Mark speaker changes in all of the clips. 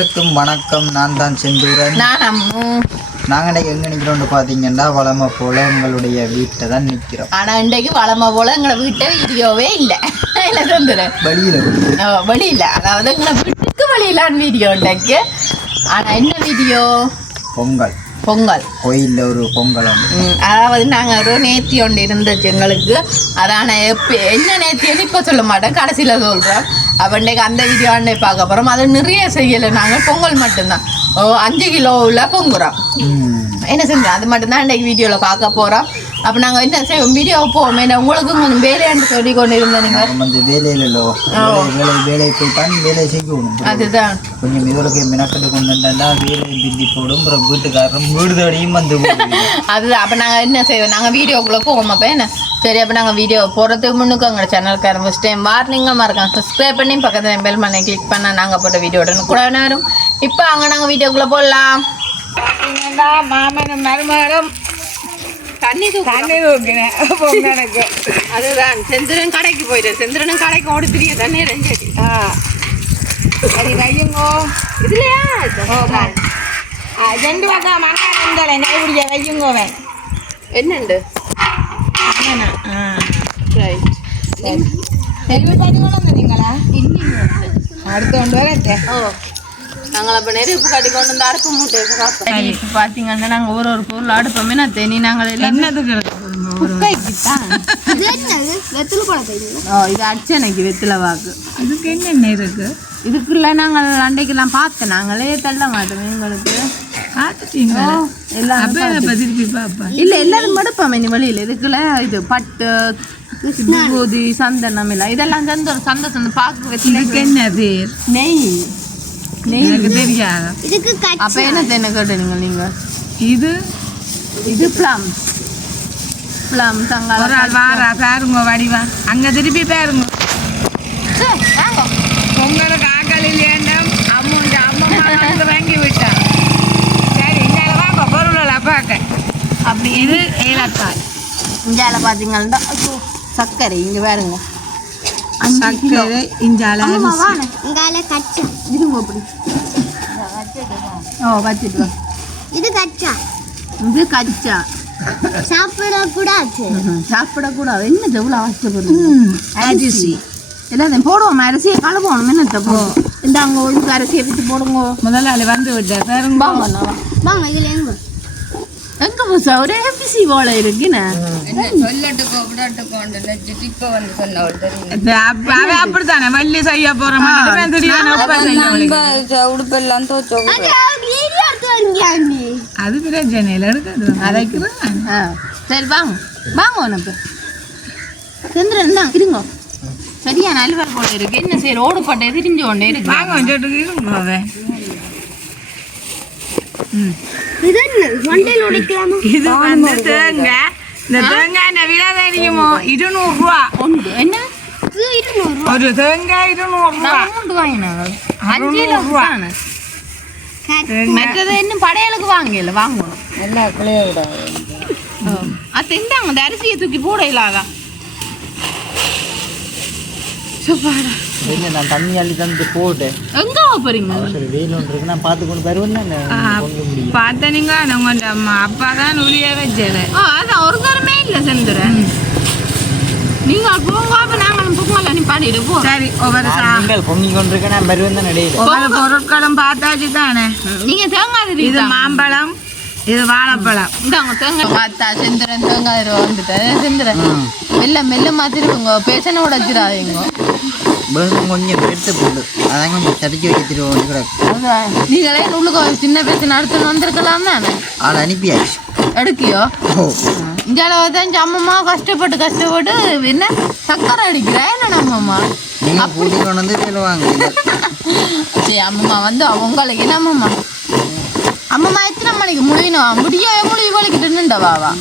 Speaker 1: அனைவருக்கும் வணக்கம். நான் தான் செந்தூரன். நாங்கள் இன்னைக்கு எங்கே நிற்கிறோம்னு பார்த்தீங்கன்னா வளமை போல உங்களுடைய வீட்டை தான் நிற்கிறோம்
Speaker 2: ஆனா இன்றைக்கு வளமை போல எங்களை வீட்டை வீடியோவே இல்லை. இல்லை தந்துடுறேன்
Speaker 1: வெளியில்
Speaker 2: வெளியில. அதாவது எங்களை வீட்டுக்கு வெளியிலான வீடியோ இன்றைக்கு? ஆனா என்ன வீடியோ
Speaker 1: பொங்கல்.
Speaker 2: பொங்கல்.
Speaker 1: கோயிலில் ஒரு பொங்கல்
Speaker 2: அதாவது நாங்கள் ஒரு நேர்த்தி ஒன்று இருந்துச்சு எங்களுக்கு. அதான எப்போ என்ன நேர்த்தின்னு இப்போ சொல்ல மாட்டேன் கடைசியில் சொல்கிறோம் அப்போ இன்றைக்கு அந்த வீடியோ அன்னை பார்க்க போகிறோம் அது நிறைய செய்யலை நாங்கள் பொங்கல் மட்டும்தான். ஓ அஞ்சு கிலோவில் பொங்குறோம். என்ன செஞ்சோம்? அது மட்டும்தான் இன்றைக்கு வீடியோவில் பார்க்க போகிறோம் அப்போ நாங்கள் என்ன செய்வோம் வீடியோ போவோம் உங்களுக்கும் கொஞ்சம் வேலையாண்டு சொல்லி கொண்டு இருந்தோம் நீங்கள்
Speaker 1: வந்து வேலையில் இல்லோ வேலை வேலை வேலையை போய் தான் வேலையை செய்யணும்
Speaker 2: அதுதான்.
Speaker 1: கொஞ்சம் இதோட மினக்கட்டு கொண்டு வந்தா வேலையை பிந்தி போடும். அப்புறம் வீட்டுக்காரரும் வீடு தேடியும் வந்து.
Speaker 2: அதுதான். அப்போ நாங்கள் என்ன செய்வோம்? நாங்கள் வீடியோக்குள்ளே போவோம். அப்போ என்ன? சரி அப்போ நாங்கள் வீடியோ போகிறதுக்கு முன்னுக்கு எங்கள் சேனலுக்கு ஃபஸ்ட் டைம் வார்னிங்க மறக்காம சப்ஸ்கிரைப் பண்ணி பக்கத்தில் பெல் பண்ணி கிளிக் பண்ண நாங்கள் போட்ட வீடியோ உடனே கூட வரும். இப்போ அங்கே நாங்கள் வீடியோக்குள்ளே போடலாம்.
Speaker 3: மாமனும் மருமகளும்
Speaker 2: தண்ணி
Speaker 3: தண்ணி தூக்கினேன். பொங்கலுக்கு
Speaker 2: அதுதான். செந்திரன் கடைக்கு போயிட்டு செந்திரனும் கடைக்கு ஓடி. திரிய தண்ணி ரெஞ்சடி
Speaker 3: ஆ. சரி வையுங்கோ
Speaker 2: இதுலையா?
Speaker 3: ரெண்டு வந்தா மண்ணாண்டலை நைபடிய வையுங்கோவன்
Speaker 2: என்னண்டு? ரைட்
Speaker 3: கொண்டு வந்தீங்களா அடுத்து கொண்டு வரேன்
Speaker 2: ஓ. நாங்கள் அப்போ நெருப்பு கட்டி கொண்டு வந்து அடுப்பு மூட்டை பார்ப்போம் இப்போ பார்த்தீங்கன்னா நாங்கள் ஒரு ஒரு பொருள் அடுப்போமே நான் தெனி நாங்கள்
Speaker 3: என்னதுக்கு
Speaker 4: இது என்னது? வெத்தலை
Speaker 2: வாக்கு.
Speaker 3: அதுக்கு என்னென்ன இருக்கு?
Speaker 2: இதுக்குள்ள நாங்கள் அன்றைக்கெல்லாம் பார்த்தோம் நாங்களே தள்ள மாட்டோம் எங்களுக்கு. இல்லை எல்லாரும் மடுப்போம் இனி வழியில். இதுக்குள்ள இது பட்டு விபூதி சந்தனம் இதெல்லாம் சேர்ந்து ஒரு சந்தை சந்தை பார்க்க
Speaker 3: இதுக்கு
Speaker 2: வச்சு
Speaker 3: என்ன பேர்
Speaker 2: நெய்.
Speaker 3: எனக்கு தெரியாது.
Speaker 2: அப்போ என்ன தென்னை கேட்டீங்க நீங்கள்
Speaker 3: இது
Speaker 2: இது ப்ளம் ப்ளம்
Speaker 3: ஒரு
Speaker 2: தங்கால
Speaker 3: ஆள் வாரா பாருங்க வடிவா. அங்க திருப்பி பாருங்க. பொங்கலுக்கு ஆக்கள் இல்லையாண்டம் அம்மன் அம்மா வந்து வாங்கி விட்டான் சரி இங்கே வாங்க பொருள் பார்க்க.
Speaker 2: அப்படி
Speaker 3: இது ஏலக்காய்.
Speaker 2: இந்தியாவில் பார்த்தீங்கன்னா ஐயோ, சர்க்கரை இங்கே பாருங்க.
Speaker 3: சர்க்கரை இஞ்சால
Speaker 4: கச்சா.
Speaker 2: இருங்க அப்படி. ஓ வச்சுட்டு
Speaker 4: இது கச்சா.
Speaker 2: இது கச்சா.
Speaker 4: சாப்பிடக்கூடாது.
Speaker 2: சாப்பிடக்கூடாது. என்ன எவ்வளோ அவசியப்படுது எல்லாத்தையும் போடுவோம்? அரிசியை கலப்போம் என்னத்தை போடுவோம் இந்த அங்கே ஒழுங்கு அரிசியை வச்சு போடுங்க.
Speaker 3: முதலாளி வந்து விட்டார். பாருங்க.
Speaker 2: வாங்க.
Speaker 4: வாங்க. இதுல எங்க
Speaker 2: எங்க புதுசா ஒரே பிசி போல
Speaker 3: அவ அப்படித்தானே? வள்ளி செய்ய போற மாதிரி திடீர்னு உப்ப செய்ய வலிக்குது.
Speaker 4: அது
Speaker 3: பிரச்சனையில் எடுக்கிறது அதைக்குறேன்
Speaker 2: ஆ. சரி வாங்க. வாங்க உனக்கு. சந்திரன் தான் இருங்க. சரியா நல்வர் போல இருக்கு. என்ன சரி ஓடு போட்டு எதிரிஞ்சு கொண்டே இருக்கு.
Speaker 3: வாங்க
Speaker 4: இது என்ன மண்டையில் உடைக்கலாமா?
Speaker 3: இது வந்து தேங்காய் இந்த தேங்காய் விலை தெரியுமோ இருநூறு ரூபா
Speaker 2: ஒன்று. என்ன?
Speaker 4: ரூபா
Speaker 3: ஒரு தேங்காய் இருநூறு ரூபா
Speaker 2: மூன்று வாங்கினாங்க அஞ்சு தானே மற்றது இன்னும் படையலுக்கு வாங்கல வாங்கணும்.
Speaker 3: எல்லா கிளியோட
Speaker 2: அது இந்த அரிசியை தூக்கி போட
Speaker 1: என்ன நான் தண்ணி அள்ளி தந்து போட்டேன்.
Speaker 2: எங்க போறீங்க?
Speaker 1: சரி வெயில் ஒன்று இருக்கு நான் பார்த்து கொண்டு முடியும்.
Speaker 3: பார்த்தனீங்க உங்க அப்பா தான் உரிய
Speaker 2: ஆ அதான் ஒரு தரமே இல்லை செந்துறேன் நீங்க போங்க அப்ப நாங்களும் பொங்கல் நீ பாடிட்டு போ.
Speaker 3: சரி ஒவ்வொரு
Speaker 1: நீங்கள் பொங்கி கொண்டிருக்கேன் நான் வருவேன் தான் இடையில
Speaker 3: ஒவ்வொரு பொருட்களும் பார்த்தாச்சு தானே?
Speaker 2: நீங்க தேங்காய்
Speaker 3: இது மாம்பழம் இது வாழைப்பழம்.
Speaker 2: இந்தாங்க தேங்காய் பார்த்தா செந்துரன் தேங்காய் ரூபா வந்துட்டு. செந்துரன் மெல்ல மெல்ல மாத்திருக்குங்க பேசன உடைச்சிடாதீங்க
Speaker 1: வெறும் கொஞ்சம் எடுத்து போடு அதான் கொஞ்சம் தடுக்கி வைக்க திருவோம் கிடக்கு
Speaker 2: நீங்களே உள்ளுக்கு ஒரு சின்ன பேச நடத்து வந்திருக்கலாம் தானே
Speaker 1: ஆள் அனுப்பியாச்சு
Speaker 2: எடுக்கியோ இஞ்சால தான் அம்மம்மா கஷ்டப்பட்டு கஷ்டப்பட்டு என்ன சக்கரை அடிக்கிறா என்ன நம்மம்மா
Speaker 1: நீங்கள் கூட்டி கொண்டு வந்து சொல்லுவாங்க
Speaker 2: சரி அம்மம்மா வந்து அவங்களுக்கு என்ன அம்மம்மா அம்மம்மா எத்தனை மணிக்கு முடியணும் முடிய முடி வலிக்கிட்டு நின்றவாவா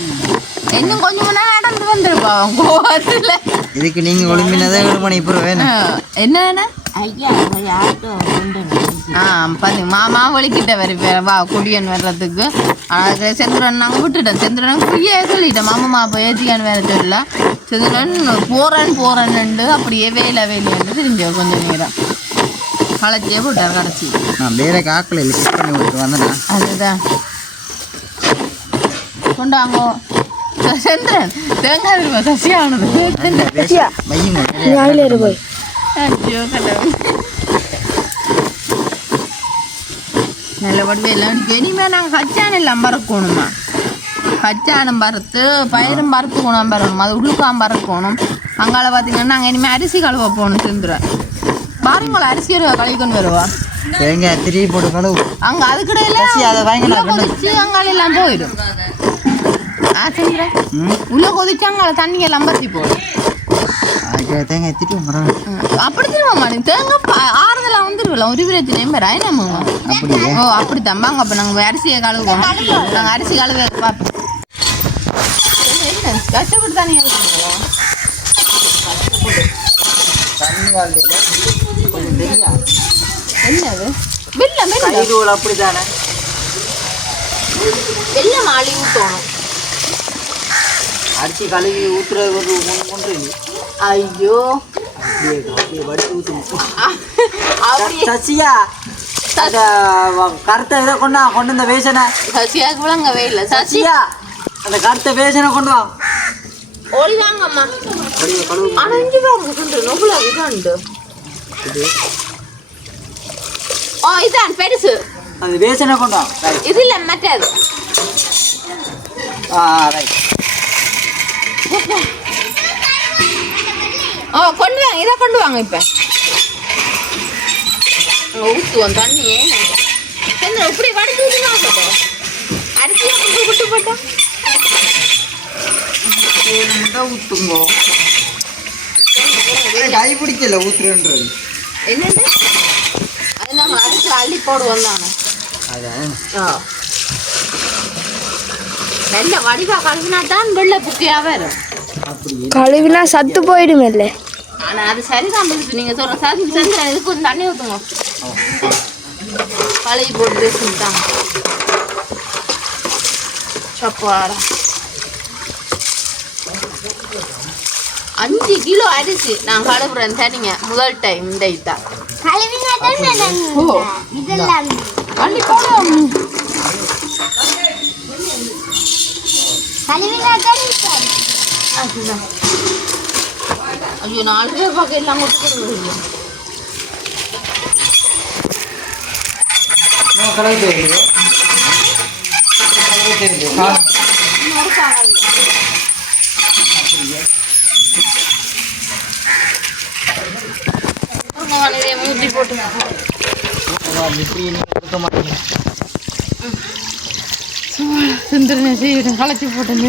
Speaker 2: இன்னும் கொஞ்சம் நேரம் நடந்து வந்துருப்பா கோவத்தில்
Speaker 1: இதுக்கு நீங்க ஒளிமினதே ஏழு மணி இப்போ வேணும்.
Speaker 2: என்ன
Speaker 4: ஐயா
Speaker 2: ஆ பாருங்க மாமா வலிக்கிட்ட வரி வா குடியன் வர்றதுக்கு. அது செந்திரன் நாங்கள் விட்டுட்டோம் செந்திரன் ஃப்ரீயே சொல்லிட்டோம் மாமா போய் ஏற்றியான்னு வேற தெரியல. செந்திரன் போகிறேன் போகிறேன்னு அப்படியே வேலை வேலைன்னு தெரிஞ்சு கொஞ்சம் நேரம். களைச்சியே போட்டார் கடைச்சி
Speaker 1: நான் வேலை காக்கல இல்லை பண்ணி விட்டுட்டு வந்தேனா?
Speaker 2: அதுதான். கொண்டாங்கோ செந்திரன் தேங்காய் இருமா சசியானது
Speaker 1: வையுங்க
Speaker 2: ஐயோ கடவுள் நல்ல வடிவையில் இனிமே நாங்கள் கச்சான் எல்லாம் பறக்கணுமா கச்சானம் பறுத்து பயிரும் பறுத்துக்கணும் பறக்கணும் அது உள்ளுக்காம் பறக்கணும் அங்கால பார்த்தீங்கன்னா நாங்கள் இனிமேல் அரிசி கழுவ போகணும் செந்துற பாருங்களா அரிசி ஒரு கழுவி கொண்டு வருவா
Speaker 1: தேங்காய் திரி போட்டு கழுவு
Speaker 2: அங்கே அதுக்கிடையில
Speaker 1: சசி, அதை வாங்கி நான்
Speaker 2: உள்ள கொதிச்சு அங்கால எல்லாம் போயிடும் ஆ
Speaker 1: ம்
Speaker 2: உள்ள கொதிச்சு அங்கால தண்ணி எல்லாம் பற்றி போடும்
Speaker 1: தேங்காய் திட்டு வரேன்
Speaker 2: ம், அப்படி திரும்ப தேங்காய் பா- ஆறுதலா வந்துருவில்ல ஒரு பிரச்சனையும் பெற
Speaker 1: அப்படியா?
Speaker 2: ஓ அப்படி தம்பாங்க அப்போ நாங்கள் அரிசியை கழுவுவோம் நாங்கள் அரிசி கழுவ பார்ப்போம் என்ன கஷ்டப்பட்டு தானே என்னது வெள்ளம் வெள்ளம்
Speaker 1: கைதூள் அப்படி தானே
Speaker 2: வெள்ளம் அழி ஊற்றணும்
Speaker 1: அரிசி கழுவி ஊற்றுறது ஒரு இல்லை.
Speaker 2: ஐயோ.
Speaker 1: அப்படியே அப்படியே வடித்து ஊற்றணும் சசியா கருத்த இதை கொண்டா கொண்டு வந்த வேஷனை.
Speaker 2: சசியாக்கு விளங்கவே இல்லை. சசி
Speaker 1: சசியா அந்த கருத்த வேஷனை கொண்டு வா.
Speaker 2: ஓடி வாங்கம்மா
Speaker 1: அப்படியே கழுவு
Speaker 2: ஆனா இஞ்சி பாருங்க சுண்டு நொபுல இதாண்டு. ஓ இதான் பெருசு.
Speaker 1: அந்த வேஷனை கொண்டு வா.
Speaker 2: இது இல்லை மற்றது.
Speaker 1: ஆ ரைட்
Speaker 2: ஓ கொண்டு வாங்க இதை கொண்டு வாங்க இப்போ. ஊற்றுவோம் தண்ணியே. சந்திர இப்படி வடிச்சு ஊற்றினா அரிசி விட்டு போட்டோம்
Speaker 1: ஊற்றுங்கோ கை பிடிக்கல ஊத்துறன்றது.
Speaker 2: என்னது அது நாங்கள் அரிசி அள்ளி போடுவோம் தானே?
Speaker 1: அதான்.
Speaker 2: ஆ. நல்ல வடிவா கழுவினா தான் வெள்ளை புக்கையாக வரும்.
Speaker 4: கழுவினா சத்து போயிடுமில்ல
Speaker 2: ஆனா அது சரிதான் பிடிச்சி நீங்க சொல்ற சாதி சந்திர இதுக்கு கொஞ்சம் தண்ணி ஊற்றுங்க கழுவி போட்டு பேசிட்டாங்க சப்பாடா அஞ்சு கிலோ அரிசி நான் கழுவுறேன் தனிங்க. முதல் டைம் இந்த இதா
Speaker 4: கழுவினா
Speaker 2: ஓ
Speaker 4: இதெல்லாம்
Speaker 2: ஐயோ நாலு பேர் பார்க்க எல்லாம்
Speaker 1: இன்னும் கலவை தேவையில்லையோ கலவை தேவையில்லையோ காணும்.
Speaker 2: இன்னொரு காலம் மூட்டி போட்டு
Speaker 1: அதான் இப்படி நீங்க கொடுக்க மாட்டீங்க
Speaker 2: சிந்திரனை செய்யணும் களைச்சி போட்டேன்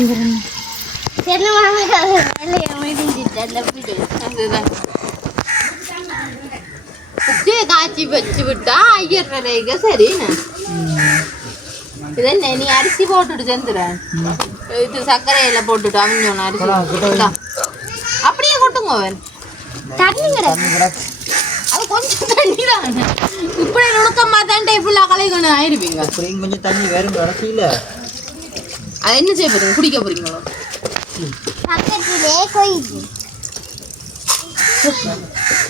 Speaker 2: உப்பையை காய்ச்சி வச்சு விட்டா ஐயர் ரேக சரின்னு இது என்ன நீ அரிசி போட்டுட்டு செந்துறேன் இது சர்க்கரையில போட்டுட்டு அமிஞ்சோன்னு அரிசி. அப்படியே கொட்டுங்க அவன். அது கொஞ்சம் தண்ணி தான். இப்படி நுணுக்கமா தான் டைப்புல கலைக்கணும் ஆயிருப்பீங்க
Speaker 1: அப்படியும் கொஞ்சம் தண்ணி வேறும் கடைசியில்
Speaker 2: என்ன செய்ய போறீங்க? குடிக்க போறீங்களோ?
Speaker 4: பக்கத்திலே கொய்து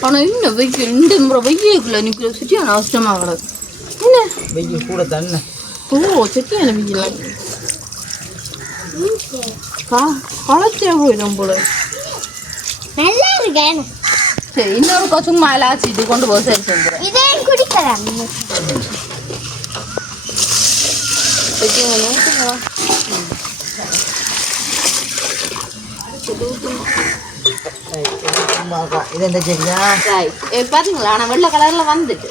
Speaker 2: ஆனா இன்னும் வெய்ய ரெண்டு முறை வெய்யக்குள்ள நிக்கிற சுற்றியான அவசரமா கிடக்கு என்ன?
Speaker 1: வெயில் கூட தண்ணி.
Speaker 2: ஓ சுற்றியான வெய்யல கா களைச்சே போயிடும் போல.
Speaker 4: நல்லா இருக்கேன்
Speaker 2: சரி இன்னொரு கொச்சும் மேலே ஆச்சிட்டு கொண்டு போக சரி செஞ்சுறேன்
Speaker 1: இது எந்த செடியா
Speaker 2: ரைட் ஏ பாத்தீங்களா ஆனால் வெள்ளை கலரில் வந்துட்டு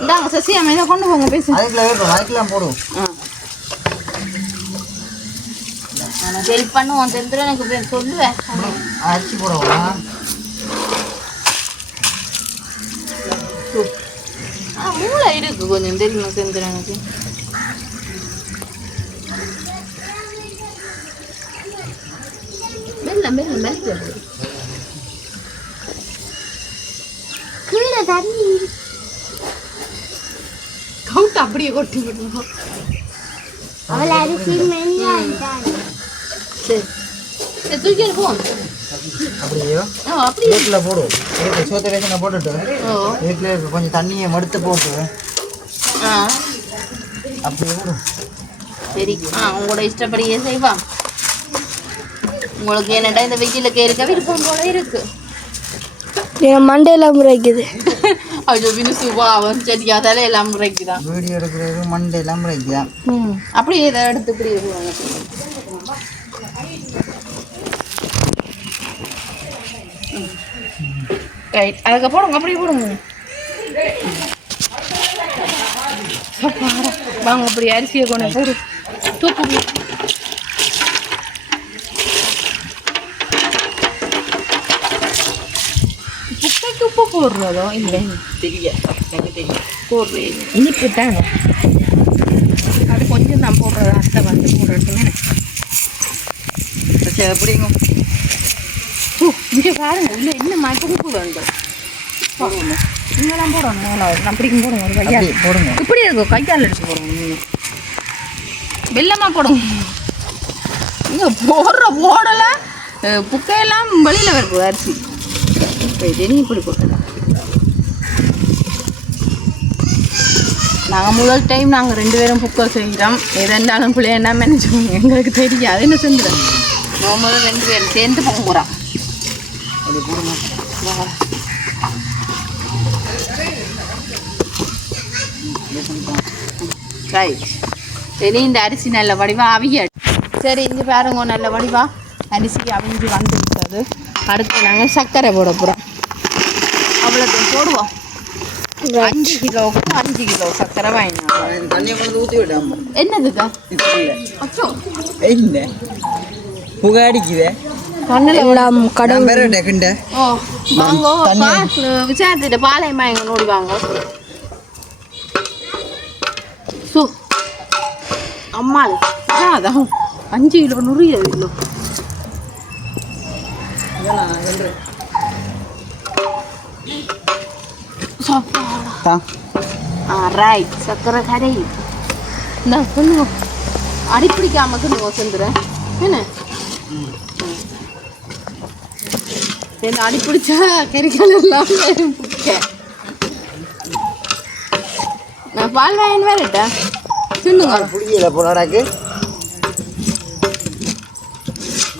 Speaker 2: இந்தாங்க சசி அமைதியா கொண்டு போங்க பேசு
Speaker 1: அதுக்குள்ள இருக்கும் அதுக்கெல்லாம் போடுவோம்
Speaker 2: ஆ ஹெல்ப் பண்ணுவோம் தெரிஞ்சு எனக்கு போய் சொல்லுவேன்
Speaker 1: அரிசி போடுவோமா
Speaker 2: ஆ மூளை இருக்கு கொஞ்சம் தெரியுமா செஞ்சு நம்ம மேலே கீழே
Speaker 4: தண்ணி
Speaker 2: கவுண்ட் அப்படியே கொட்டி விடுவோம்
Speaker 4: அவளை அரிசி
Speaker 2: சரி தூக்கி எடுப்போம்
Speaker 1: அப்படியோ வீட்டில் போடும் சோத்த வயசு நான்
Speaker 2: போட்டுட்டேன்
Speaker 1: வீட்டில் கொஞ்சம் தண்ணியை மடுத்து
Speaker 2: போட்டுவேன்
Speaker 1: அப்படியே போடும்
Speaker 2: சரி ஆ உங்களோட இஷ்டப்படியே செய்வான் உங்களுக்கு என்னடா இந்த வெயிலுக்கு இருக்க விருப்பம் போல இருக்கு.
Speaker 4: என் மண்டையில் முறைக்குது.
Speaker 2: ஐயோ வினுசு அவன் சரியா எல்லாம் முறைக்குதான்
Speaker 1: வீடியோ எடுக்கிறது மண்டை எல்லாம் முறைக்குதா?
Speaker 2: ம். அப்படியே இதை எடுத்து இப்படி வருவாங்க ரைட் அதுக்கு போடுங்க அப்படியே போடுங்க. அப்பாடா. வாங்க அப்படி அரிசியை கொண்டு போடு தூக்கு. போடுறதோ இல்லை
Speaker 1: தெரிய எனக்கு தெரியும்
Speaker 2: போடுறேன் இனிப்பு தானே? அது கொஞ்சம் நான் போடுறது அத்தை வந்து போடுறதுன்னு
Speaker 1: சரி எப்படிங்க
Speaker 2: ஓ இங்கே பாருங்க. உள்ள என்ன மயக்கம் உப்பு வேண்டும் நீங்களாம் போடணும். நான் பிடிக்கும் போடுங்க ஒரு கையால்.
Speaker 1: போடுங்க.
Speaker 2: இப்படி இருக்கும் கையால் எடுத்து போடுங்க. நீங்கள் வெள்ளமாக போடுங்க. இங்கே போடுற போடலை. புக்கையெல்லாம் வெளியில் வருது அரிசி. போயிட்டு நீ இப்படி போட்டுடலாம் நாங்கள் முதல் டைம் நாங்கள் ரெண்டு பேரும் புக்கை செய்கிறோம் எதாண்டாலும் பிள்ளைய என்ன மேனேஜ் பண்ணுவோம் எங்களுக்கு தெரியாது. என்ன செஞ்சிடும் நான் முதல்ல ரெண்டு பேரும் சேர்ந்து போக போகிறோம் ரைட் சரி இந்த அரிசி நல்ல வடிவா அவிய சரி இங்கே பாருங்க நல்ல வடிவா. அரிசி அவிஞ்சு வந்து விட்டது அடுத்து நாங்கள் சர்க்கரை போட போகிறோம் அவ்வளோத்தையும் போடுவோம். அஞ்சு கிலோவுக்கு அஞ்சு கிலோ சர்க்கரை வாங்கினோம் என்னதுக்கா
Speaker 1: என்ன புகை அடிக்குதே
Speaker 2: கண்ணில்
Speaker 1: நான் வேற டெக்குண்ட
Speaker 2: வாங்கோ விசாரிச்சுட்டு பாளையமா எங்க நோடி வாங்க சு அம்மாள் அதான் அஞ்சு கிலோ நூறு கிலோ சாப்பாடா ஆ ரைட் சக்கரை கடை. இந்த சொல்லுங்க அடிப்பிடிக்காம சொல்லுங்க செந்துறேன் என்ன? என்ன அடிப்பிடிச்சா கறிகள் எல்லாம் புக்க நான் பால் வாங்கின்னு வரட்டேன் சொல்லுங்க.
Speaker 1: புடிக்கல போலாடாக்கு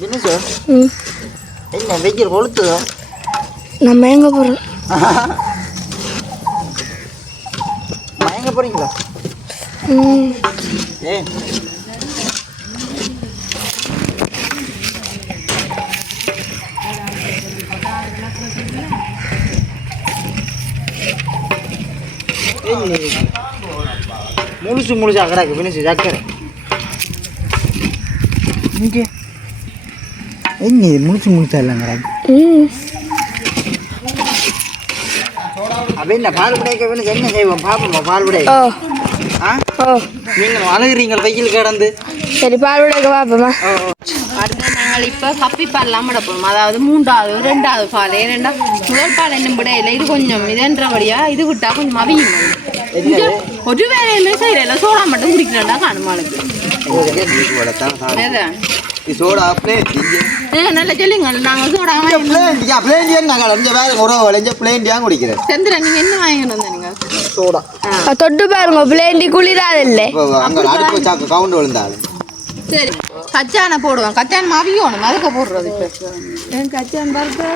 Speaker 1: தினசு என்ன வெயில் கொளுத்துதோ?
Speaker 4: நம்ம எங்கே போகிறோம்
Speaker 1: போறீங்களா ஏ முழுசு முழுசா கிடக்கு பினிசு சக்கரை இங்கே எங்க இது முழுசு முழுசா இல்லை கிடக்கு அப்ப என்ன பால் வேணும் என்ன செய்வோம்? பாப்போமா பால் புடை
Speaker 4: ஓ.
Speaker 1: ஆ?
Speaker 4: ஓ.
Speaker 1: நீங்கள் அழுகுறீங்க வெயில் கிடந்து?
Speaker 4: சரி பாப்போமா
Speaker 1: ஓ ஓ.
Speaker 2: அடுத்து நாங்கள் இப்போ கப்பி பால்லாம் விட போகிறோம் அதாவது மூன்றாவது ரெண்டாவது பால். ஏனெண்டா முதல் பால் என்ன விட இல்லை. இது கொஞ்சம் இதன்றபடியா இது விட்டா கொஞ்சம் அவியும்? ஒரு வேலையில செய்யல சோடா மட்டும் குடிக்கிறேன்டா காணுமாளுக்கு
Speaker 1: சோடா
Speaker 2: ஏ நல்லா சொல்லுங்க நாங்கள் சோடா வாங்கி
Speaker 1: பிளேன் யா பிளேன் ஏன் நாங்கள் அஞ்சு உறவு பிளேன் ஏன் குடிக்கிறேன்
Speaker 2: சந்திரன் நீங்கள் என்ன வாங்கிட்டு வந்தீங்க
Speaker 1: சோடா
Speaker 4: தொட்டு பாருங்க பிள்ளைண்டி குளிராதில்லை
Speaker 1: இப்போ அங்கே அடுப்பு சாக்கு கவுண்டு விழுந்தாலும்
Speaker 2: சரி கச்சானை போடுவோம் கச்சான் அவியணும் அதுக்கு போடுறது இப்போ
Speaker 3: கச்சான் பருப்பு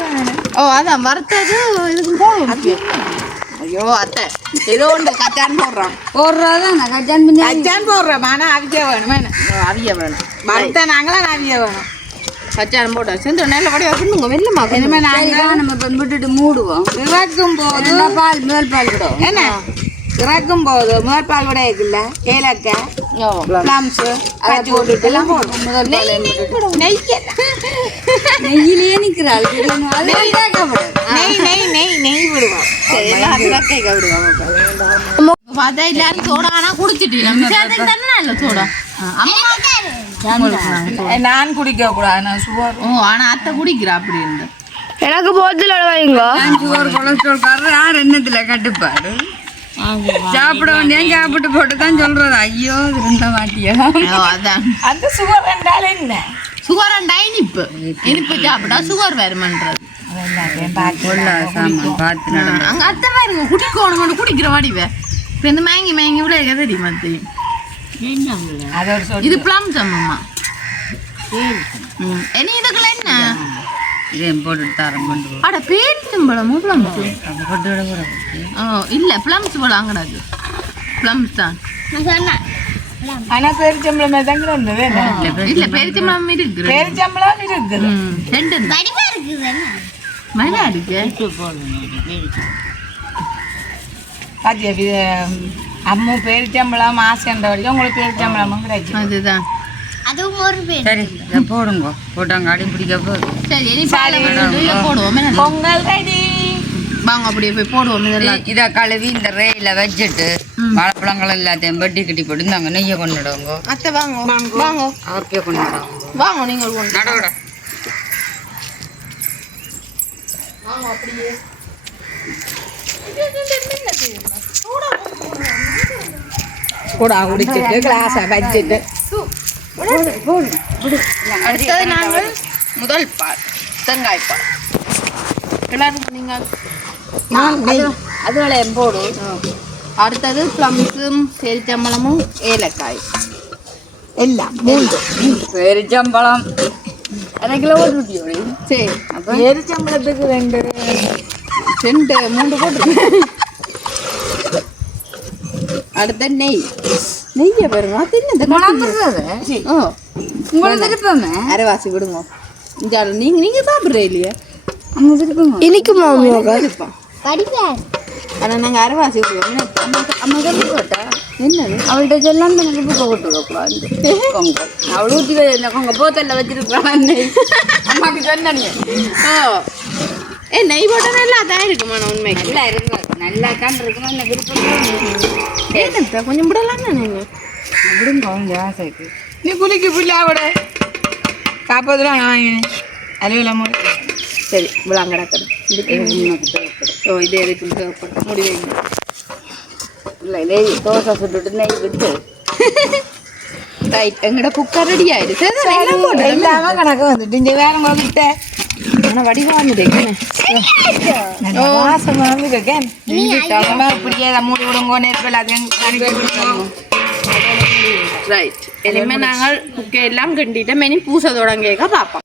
Speaker 2: ஓ அதான் வறுத்தது இதுக்கு போடுவோம் ஐயோ அத்தை ஏதோ ஒன்று கச்சான் போடுறான்
Speaker 3: போடுறதான் கச்சான் பண்ணி கச்சான் போடுறோம் ஆனால் அவிக்க வேணும்
Speaker 2: அவிய வேணும்
Speaker 3: வறுத்த நாங்களாம் அவிய வேணும்
Speaker 2: கச்சான் போட்டோம் செந்து நல்ல வடிவா சொல்லுங்க வெள்ளமா
Speaker 3: இனிமேல் நாங்கள் நம்ம இப்போ விட்டுட்டு மூடுவோம் இறக்கும் போது பால் முதல் பால் விடும் என்ன இறக்கும் போது முதல் பால் விட இருக்குல்ல? ஏலக்காய் பிளம்ஸ் அதை போட்டுட்டு எல்லாம் போடும் நெய் நெய்யிலேயே நிற்கிறாள் நெய் நெய். நெய் நெய் நெய் விடுவோம்.
Speaker 2: பார்த்தா எல்லாரும் சோடா அம்மா
Speaker 3: நான் குடிக்க கூடாது நான் சுகர்
Speaker 2: ஓ ஆனா அத்தை குடிக்கிறா அப்படி இருந்து.
Speaker 4: எனக்கு போத்துல வைங்க
Speaker 5: சுகர் கொலஸ்ட்ரால் காரர் யார் என்னத்துல கட்டுப்பாடு சாப்பிட வேண்டிய சாப்பிட்டு போட்டு தான் சொல்றது? ஐயோ இருந்த மாட்டியா?
Speaker 6: அதான்.
Speaker 5: அந்த சுகர் என்றால் என்ன?
Speaker 6: சுகர் அண்டா இனிப்பு. இனிப்பு. சாப்பிட்டா சுகர் வருமன்றது.
Speaker 5: கொள்ள சாமான் பார்த்து நடந்து.
Speaker 6: அங்க அத்தை பாருங்க குடிக்கணும் குடிக்கிற வடிவ இப்ப இந்த மேங்கி மேங்கி தெரியும் மத்தி
Speaker 5: அதை ஒரு சொல்லி
Speaker 6: இது பிளம் சம்மம்மா இனி இதுக்குள்ள என்ன?
Speaker 5: இதையும் போட்டு தரம் கொண்டு
Speaker 6: அட பேரிச்சம்பழமும் பிளம்ஸ்
Speaker 5: அப்போ கொண்டு விட போகிறோம்
Speaker 6: ஓ இல்ல பிளம்ஸ் பழம் அங்கடாது பிளம்ஸ் தான்.
Speaker 3: ஆனா பேரிச்சம்பளமே தான் கிடந்தது
Speaker 6: இல்ல பேரிச்சம்பழம் இருக்கு
Speaker 3: பேரிச்சம்பளம் இருக்குது.
Speaker 6: ரெண்டு.
Speaker 4: வடிவா இருக்குது என்ன?
Speaker 6: மழை இருக்கு.
Speaker 3: பாத்தியா வி- அம்மு பேரிச்சம்பளம் ஆசைன்ற வரைக்கும் உங்களுக்கு பேரிச்சம்பளமும் கிடைக்கும்.
Speaker 6: அதுதான்.
Speaker 4: அதுவும் ஒரு பேர்
Speaker 5: சரி இதை போடுங்க. போட்டாங்க அடி பிடிக்க போகுது
Speaker 6: சரி இனி பாலை போடுவோம்?
Speaker 3: பொங்கல் ரெடி
Speaker 6: வாங்க அப்படியே போய் போடுவோம்.
Speaker 5: இதை கழுவி இந்த ரேயில வச்சுட்டு வாழைப்பழங்கள் எல்லாத்தையும் வெட்டி கட்டி போட்டு இந்தாங்க நெய்யை கொண்டுடுவோங்க.
Speaker 6: அத்தை வாங்க. வாங்க.
Speaker 5: ஆப்பியை கொண்டுடுவோங்க.
Speaker 6: வாங்க நீங்கள் கொண்டு.
Speaker 5: நடவிட.
Speaker 3: கூட குடிச்சிட்டு கிளாஸை வச்சுட்டு.
Speaker 6: அடுத்தது நாங்கள் முதல் பால் தேங்காய் பால். எல்லாரும் நீங்கள்
Speaker 3: அதுவளை போடு
Speaker 6: அடுத்தது ப்ளம்ஸும் பேரிச்சம்பழமும் ஏலக்காய்.
Speaker 3: எல்லாம் மூன்று.
Speaker 5: பெருச்சம்பழம் அரை கிலோ போட்டுட்டியோடி
Speaker 6: சரி
Speaker 3: பேரிச்சம்பளத்துக்கு ரெண்டு.
Speaker 6: ரெண்டு மூன்று போட்டு அடுத்த நெய் நெய்யை பாருங்க அது என்னது ஓ
Speaker 5: உங்களுக்கு விருப்பமே
Speaker 6: அரைவாசி விடுங்க இந்த நீங்க நீங்க சாப்பிட்றே இல்லையா
Speaker 5: அங்கே விருப்பமா
Speaker 4: இனிக்குமா
Speaker 6: இருப்போம்
Speaker 4: வடிவார்
Speaker 6: ஆனா நாங்க அரைவாசி என்னது
Speaker 5: அவள்கிட்ட சொல்லாம எனக்கு புக்க போட்டு வைக்கூடாது பொங்கல் அவள் ஊற்றி இந்த கொங்க போத்தல்ல வச்சிருக்கிறான் அம்மாக்கு சொன்னீங்க
Speaker 6: ஓ ஏ நெய் போட்டா எல்லாம் இருக்குமா நான் உண்மைக்கு
Speaker 5: நல்லா இருக்கு நல்லா தான் இருக்கணும் அந்த விருப்பம்
Speaker 6: கொஞ்சம் விடலாம் நீங்க
Speaker 5: விடுங்க அவங்க ஆசைக்கு
Speaker 3: நீ குளிக்கு புள்ளாவோட காப்பது ரூபா நான் வாங்கினேன். அலுவலம்
Speaker 6: சரி விழாங்க கிடக்கணும் இதுக்கு ஓ இது எதுக்கு தேவைப்படும்? முடி வைங்க
Speaker 5: இல்லை நெய் தோசை சுட்டுட்டு நெய் விட்டு.
Speaker 6: ரைட் எங்கட குக்கர் ரெடி ஆயிடுச்சு? எல்லாம்
Speaker 3: கணக்கு வந்துட்டு இந்த வேற உங்ககிட்ட.
Speaker 6: ஆனா வடிவா வந்துட்டேன்
Speaker 3: நல்ல வாசமா இருக்கேன் இப்படியே அதை மூடி விடுங்க விடுங்க
Speaker 6: ரைட் இனிமே நாங்கள் குக்கை எல்லாம் கண்டிட்டு மெனி பூச தொடங்க பார்ப்போம்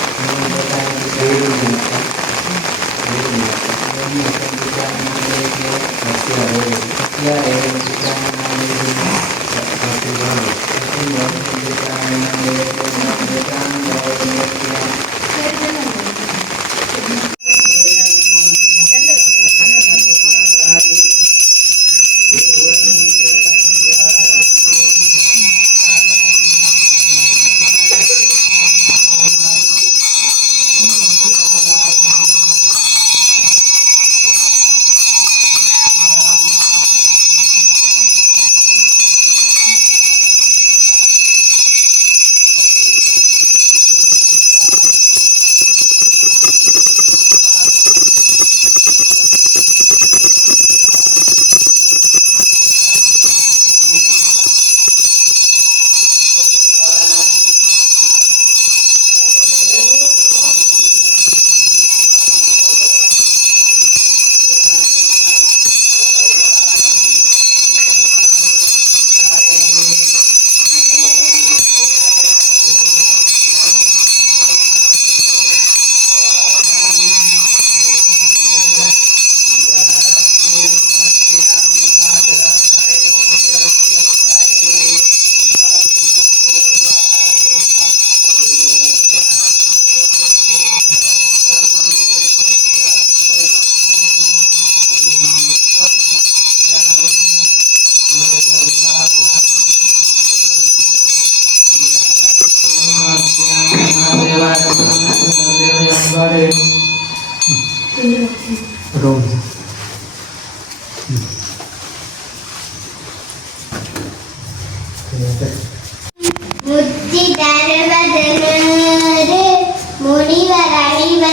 Speaker 4: Thank you.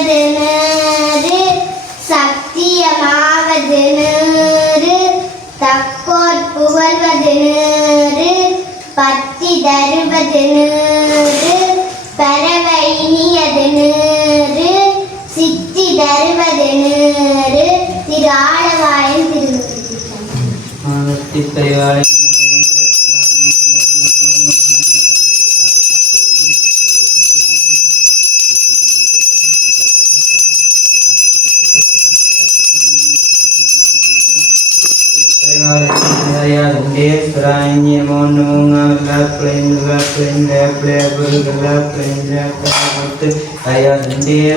Speaker 4: அணிவது நேரு சத்தியமாவது நேரு தக்கோர் புகழ்வது நேரு பத்தி தருவது நேரு பறவை இனியது நேரு சித்தி தருவது நேரு திரு saya sendiri
Speaker 6: seranya monong alap lengla lengla lebar gelap lengla kabut saya sendiri.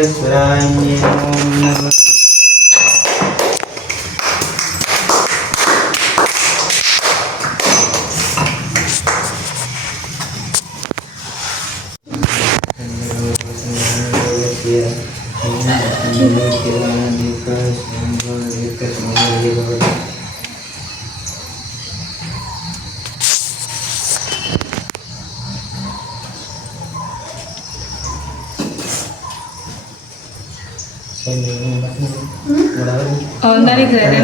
Speaker 6: இருக்கு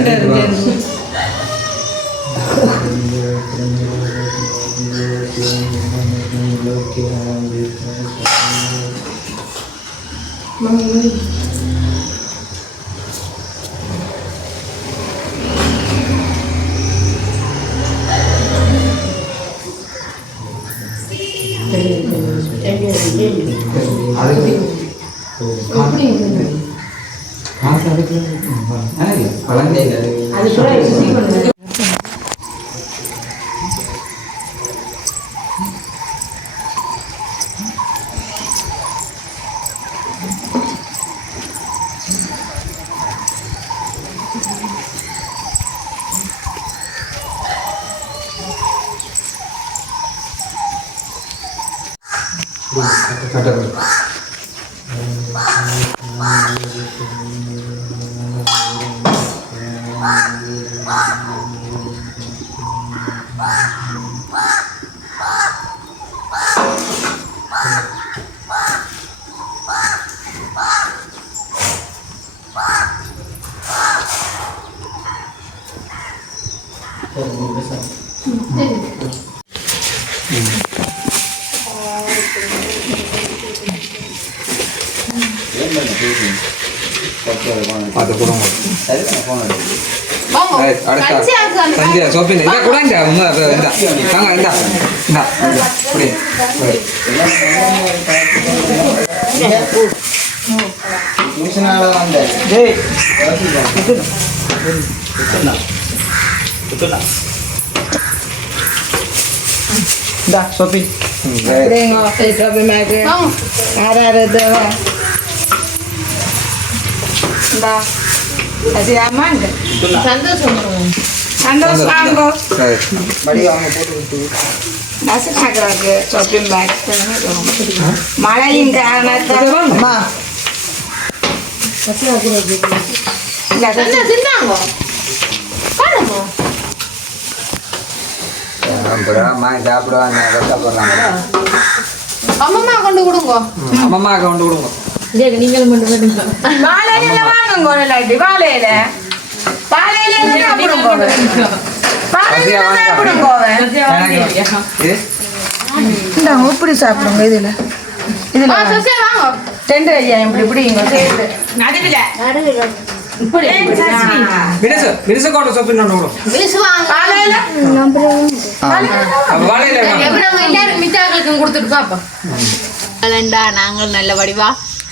Speaker 6: குழந்தைகள்
Speaker 2: வாங்க
Speaker 7: சோப்பின் இந்த கூட இந்த இந்த இந்த வாங்க இந்த இந்த இப்படி
Speaker 1: இந்த சோப்பின்
Speaker 6: அப்படிங்க சோப்பின் பேக்கு யார் யார் தேவை இந்தா அது அம்மாங்க
Speaker 2: சந்தோஷம்
Speaker 6: சந்தோஷம் வாங்கோ பார்க்குறதுக்கு ஷாப்பிங் பேக் மழையின் காரணத்தால்
Speaker 1: அம்மா
Speaker 6: இந்த
Speaker 2: என்ன சிந்தாங்க பாருங்க
Speaker 7: அம்மா சாப்பிடுவாங்க கஷ்டப்படுறாங்க
Speaker 2: அம்மம்மா கொண்டு கொடுங்க
Speaker 7: அம்மா கொண்டு கொடுங்க
Speaker 6: வாழையில வாங்குங்க ஒரு லட்டு வாழையில வாழையில சாப்பிடுங்க வாழையில சாப்பிடுங்க
Speaker 7: இது
Speaker 6: இந்த இப்படி சாப்பிடுங்க இதுல இதுல டெண்டர் ஐயா இப்படி இப்படிங்க சேர்த்து நடுவில் இப்படி
Speaker 2: வாங்க
Speaker 6: வாழையில
Speaker 7: வாழையில
Speaker 2: எப்படி நாங்க எல்லாரும் மிச்சாக்களுக்கும் கொடுத்துட்டு பாப்போம் கலண்டா நாங்கள் நல்ல வடிவா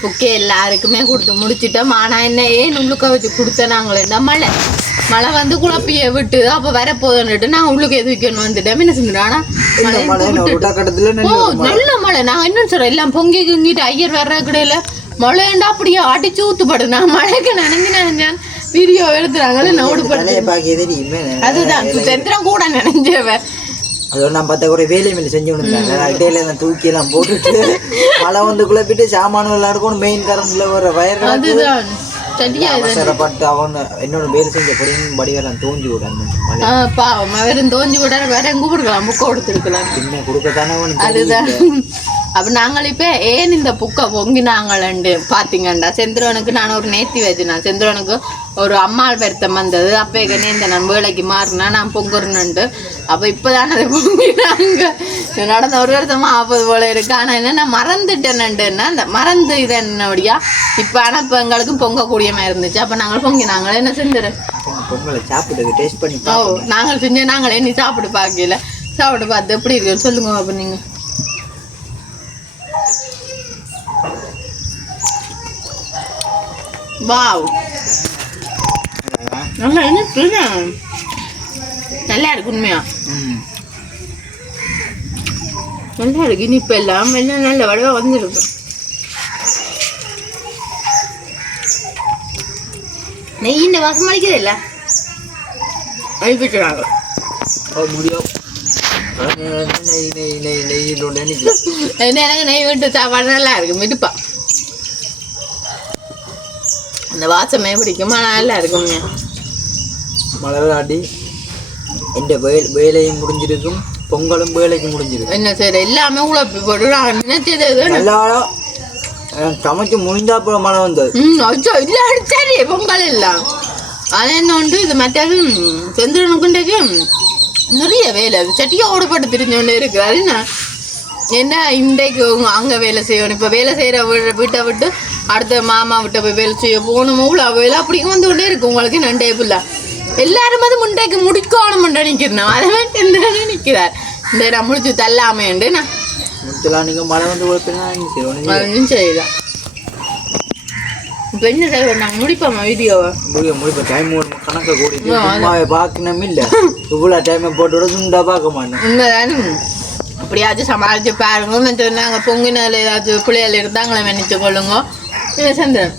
Speaker 2: ஓகே எல்லாருக்குமே கொடுத்து முடிச்சிட்டோம். ஆனா என்ன ஏன் உள்ளுக்க வச்சு கொடுத்த நாங்களேண்டா மழை. மழை வந்து குழப்பிய விட்டு அப்ப வரப்போதுன்னுட்டு நான் உள்ளுக்கு என்ன செஞ்சுட்டோம் ஆனா மழை விட்டுட்டு.
Speaker 1: கட்டத்துல
Speaker 2: ஓ நல்ல மழை. நான் என்ன சொல்றேன் எல்லாம் பொங்கி குங்கிட்டு ஐயர் வர்ற கடையில மழைண்டா அப்படியே அடிச்சு ஊத்துப்படு நான் மழைக்கு நனைஞ்சு நனைஞ்சான் வீடியோ உடுப்பட்டு
Speaker 1: பாக்கிய தெரியுமே
Speaker 2: அதுதான் சந்திரம் கூட நினைஞ்சவன்.
Speaker 1: அதோட நான் பார்த்த கூட வேலை மேலே செஞ்சு விடுறாங்க இடையில எல்லாம் தூக்கி எல்லாம் போட்டுட்டு மழை வந்து குழப்பிட்டு சாமான விளையாடுக்கணும் மெயின் கரண்ட்ல வர வயர் அவசரப்பட்டு அவன் என்னோட வேலை செஞ்ச பொடியும் படிவெல்லாம் தோஞ்சி விடணும்
Speaker 2: ஆ, பாவம். அவரும் தோஞ்சி கூட வேற எங்க கொடுக்கலாம் புக்க கொடுத்துருக்கலாம்
Speaker 1: பின்ன கொடுக்கத்தானே
Speaker 2: அதுதான். அப்ப நாங்கள் இப்ப ஏன் இந்த புக்கை பொங்கினாங்களண்டு பாத்தீங்கண்டா? செந்திரவனுக்கு நான் ஒரு நேர்த்தி வச்சுனேன். செந்திரவனுக்கு ஒரு அம்மாள் பெருத்தம் வந்தது. அப்ப நேர்ந்த நான் வேலைக்கு மாறினா நான் பொங்குறேன்ட்டு அப்ப இப்பதான் அதை பொங்கினாங்க. இது நடந்த ஒரு வருஷமா ஆப்பது போல இருக்கு. ஆனா என்ன நான் மறந்துட்டேன்னுன்னா அந்த மறந்து இது என்னபடியா இப்ப ஆனா இப்ப எங்களுக்கு பொங்கக்கூடிய மாதிரி இருந்துச்சு. அப்ப நாங்கள் பொங்கினாங்க என்ன செஞ்சிரு
Speaker 1: பொங்கலை சாப்பிட்டு டேஸ்ட் பண்ணி
Speaker 2: ஓ நாங்கள் செஞ்ச நாங்களே நீ சாப்பிட்டு பார்க்கல. சாப்பிட்டு பார்த்து எப்படி இருக்குன்னு சொல்லுங்க அப்ப நீங்க. வாவ் நல்லா இனிப்பு நல்லா இருக்கு உண்மையா. நல்லா இருக்கு இனிப்பு எல்லாம். எல்லாம் நல்ல வடவா வந்துருக்கு. நெய் இந்த வாசம் அடிக்கிறது இல்லை? அழிப்பிட்டுறாங்க
Speaker 1: முடியும்.
Speaker 2: எனக்கு நெய் விட்டு சாப்பாடு நல்லா இருக்கு மிடுப்பா. அந்த வாசமே பிடிக்குமா? நல்லா இருக்கும்
Speaker 1: மலராடி எந்த வேல் வேலையும் முடிஞ்சிருக்கும் பொங்கலும் வேலைக்கு முடிஞ்சிருக்கும்.
Speaker 2: என்ன செய்யற எல்லாமே உழப்பி போட்டு
Speaker 1: அஹ், சமைச்சு முடிஞ்சா அப்புறம் மழை வந்தது.
Speaker 2: ம் அச்சோ இல்லை அடிச்சாடி பொங்கல் எல்லாம். அது என்ன உண்டு? இது மற்றது செந்திரனுக்குண்டக்கு நிறைய வேலை. சட்டியை ஓடப்பட்டு திரிஞ்சோண்டே இருக்கிறாரு. என்ன? என்ன இன்றைக்கு அங்கே வேலை செய்யணும். இப்போ வேலை செய்கிற வீட்டை விட்டு அடுத்த மாமா விட்ட போய் வேலை செய்ய போகணும். இவ்வளோ வேலை அப்படி வந்து கொண்டே இருக்கு. உங்களுக்கு நண்டே புல்லா எல்லாரும் அது முண்டைக்கு முடிக்கணும் நினைக்கிறேன். அதை மாதிரி நிற்கிறார் இந்த நான் முடிச்சு தள்ளாமேண்டு நான்.
Speaker 1: மழை வந்து
Speaker 2: சரிதான் இப்போ என்ன செய்வோம் நாங்கள் முடிப்போமா வீடியோவை
Speaker 1: முடிய முடிப்ப. டைம் கணக்கை சும்மாவே பார்க்கணும் இல்லை. இவ்வளோ டைமை போட்டு விட துண்டா பார்க்க மாட்டேன்.
Speaker 2: உண்மைதானே? அப்படியாச்சும் சமாளிச்சு பாருங்க. மற்ற நாங்கள் பொங்கினால ஏதாச்சும் பிள்ளைகள் இருந்தாங்களே மன்னிச்சு கொள்ளுங்க. இல்லை சந்திரன்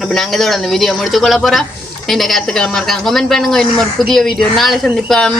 Speaker 2: அப்போ நாங்கள் இதோட அந்த வீடியோ முடிச்சு கொள்ள போகிறோம் இந்த கருத்துக்களை மறக்காம கமெண்ட் பண்ணுங்க. இன்னும் ஒரு புதிய வீடியோ நாளை சந்திப்போம்.